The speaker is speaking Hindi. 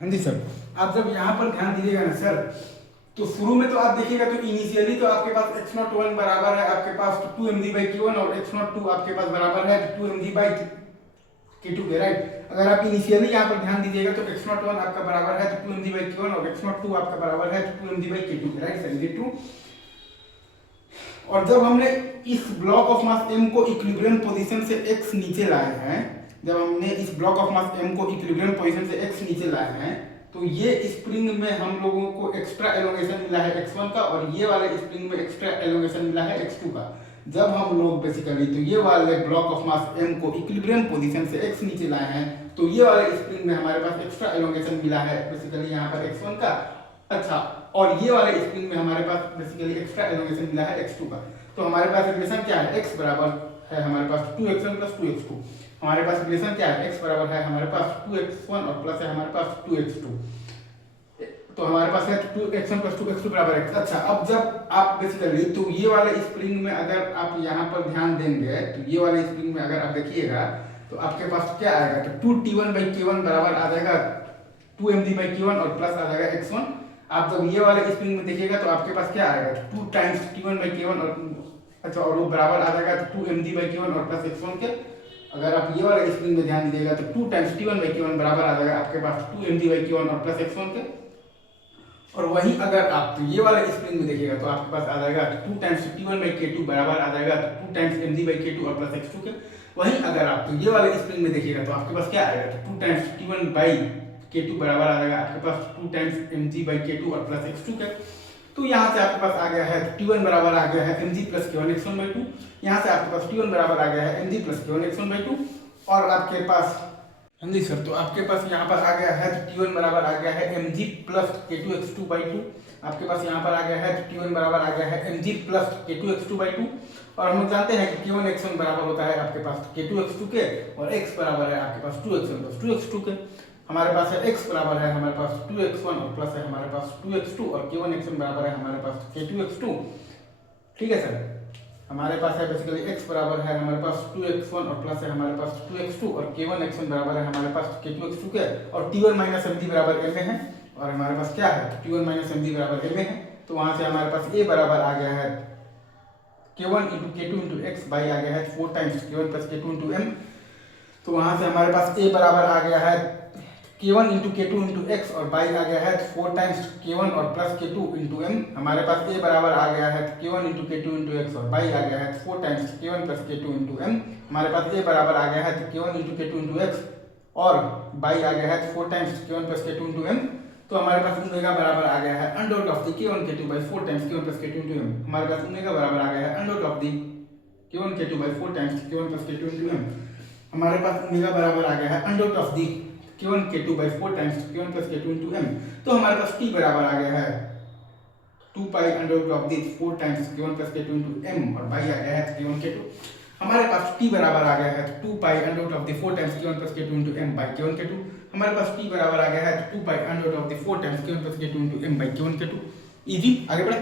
हाँ जी सर। आप जब यहाँ पर ध्यान दीजिएगा ना सर, तो शुरू में तो आप देखिएगा तो इनिशियली तो आपके पास x नॉट वन बराबर है आपके पास two M D by Q one और x नॉट टू आपके पास बराबर है two M D by K two के, राइट। अगर आप इनिशियली यहाँ पर ध्यान दीजिएगा तो x नॉट वन आपका बराबर है two M D by Q one और x नॉट टू आपका बराबर है two M D by K two के, राइट सर, ये ट्रू। और जब हमने इस ब्लॉक ऑफ मास m को इक्विलिब्रियम पोजीशन से x नीचे लाए हैं, जब हमने इस ब्लॉक ऑफ मास m को इक्विलिब्रियम पोजीशन से x नीचे लाए हैं, तो ये स्प्रिंग में हम लोगों को एक्स्ट्रा एलोंगेशन मिला है x1 का और ये वाले स्प्रिंग में एक्स्ट्रा एलोंगेशन मिला है x2 का। जब हम लोग बेसिकली तो ये वाले ब्लॉक ऑफ मास m को इक्विलिब्रियम पोजीशन से x नीचे लाए हैं, तो ये वाले स्प्रिंग में हमारे पास एक्स्ट्रा एलोंगेशन मिला है बेसिकली यहाँ पर x1 का। अच्छा, और ये वाले स्प्रिंग में हमारे पास बेसिकली एक्स्ट्रा एलोंगेशन मिला है x2 का। तो हमारे पास रिलेशन क्या है, x बराबर है हमारे पास 2x1 प्लस 2x2। हमारे पास रिलेशन क्या है, x बराबर है हमारे पास 2x1 और प्लस है हमारे पास 2x2। तो हमारे पास है 2x1 प्लस 2x2 बराबर x। अच्छा, अब जब आप बेसिकली तो ये वाले स्प्रिंग में अगर आप यहाँ पर ध्यान देंगे तो ये वाले स्प्रिंग में अगर आप देखिएगा तो आपके पास क्या आएगा, तो 2t1 बाई k1 बराबर आ जाएगा 2md बाई k1 और प्लस आ जाएगा x1। आप जब ये वाले स्प्रिंग में देखिएगा तो आपके पास क्या आएगा, 2 टाइम्स t1 बाई k1 और अच्छा और वो बराबर आ जाएगा 2md बाई k1 और प्लस x1 के। अगर आप ये वाले स्प्रिंग में ध्यान दीजिएगा तो 2 टाइम्स t1 बाई k1 बराबर आ जाएगा आपके पास 2md बाई k1 और प्लस x1 के। और वहीं अगर आप तो ये वाले स्प्रिंग में देखिएगा तो आपके पास आ जाएगा 2 टाइम्स t1 बाई k2 बराबर आ जाएगा 2 टाइम्स md बाई k2 और प्लस x2 के। वहीं अगर आप तो ये वाले स्प्रिंग में देखिएगा तो आपके पास क्या आएगा, तो 2 टाइम्स t1 बाई k2 बराबर आ जाएगा आपके पास 2 टाइम्स mg बाई k2 और प्लस x2 के। तो यहाँ से आपके पास आ गया है t1 बराबर आ गया है mg plus k1 x1 by 2। यहाँ से आपके पास t1 बराबर आ गया है mg plus k1 x1 by 2। और आपके पास हाँ जी सर, तो आपके पास यहाँ पर आ गया है तो t1 बराबर आ गया है mg plus k2 x2 by 2। आपके पास यहाँ पर आ गया है तो t1 बराबर आ गया है mg plus k2 x2 by 2। और हम लोग जानते हैं कि k1 x1 बराबर होता है आपके पास k2 x2 के और x बराबर है आपके पास 2x1 प्लस 2x2 के। हमारे पास है x बराबर है हमारे पास 2x1 और प्लस है हमारे पास 2x2 और k1 x1 बराबर है हमारे पास k2 x2। ठीक है सर, हमारे पास है बेसिकली x बराबर है हमारे पास 2x1 और प्लस है हमारे पास 2x2 और k1 x1 बराबर है हमारे पास k2 x2 के। और t1 माइनस md बराबर m में है और हमारे पास क्या है, t1 माइनस md बराबर m में है। तो वहां से हमारे पास a बराबर आ गया है k1 into k2 into x by आ गया है 4 times k1 plus k2 into m। तो वहां से हमारे पास a बराबर आ गया है k1 into k2 into x और बाई आ गया है 4 टाइम्स k1 और प्लस k2 इंटू m। हमारे पास a बराबर आ गया है k1 into k2 into x और बाई आ गया है 4 times k1 plus k2 into m। हमारे पास a बराबर आ गया है k1 into k2 into x और बाई आ गया है 4 times k1 plus k2 into m। तो हमारे पास ओमेगा बराबर आ गया है under root of the k1 k2 by 4 times k1 plus k2 into m। हमारे पास ओमेगा बराबर आ गया है under root of the k1 k2 by 4 times k1 plus k2 into m। हमारे पास ओमेगा बराबर आ गया है under root of the k1 k2 by 4 times k1 plus k2 into m। तो हमारे पास t बराबर आ गया है 2 pi under root of the 4 times k1 plus k2 into m और बाई आ गया है k1 k2। हमारे पास t बराबर आ गया है 2 pi under root of the 4 times k1 plus k2 into m by k1 k2। हमारे पास t बराबर आ गया है 2 pi under root of the 4 times k1 plus k2 into m by k1 k2। Easy, आगे बढ़े।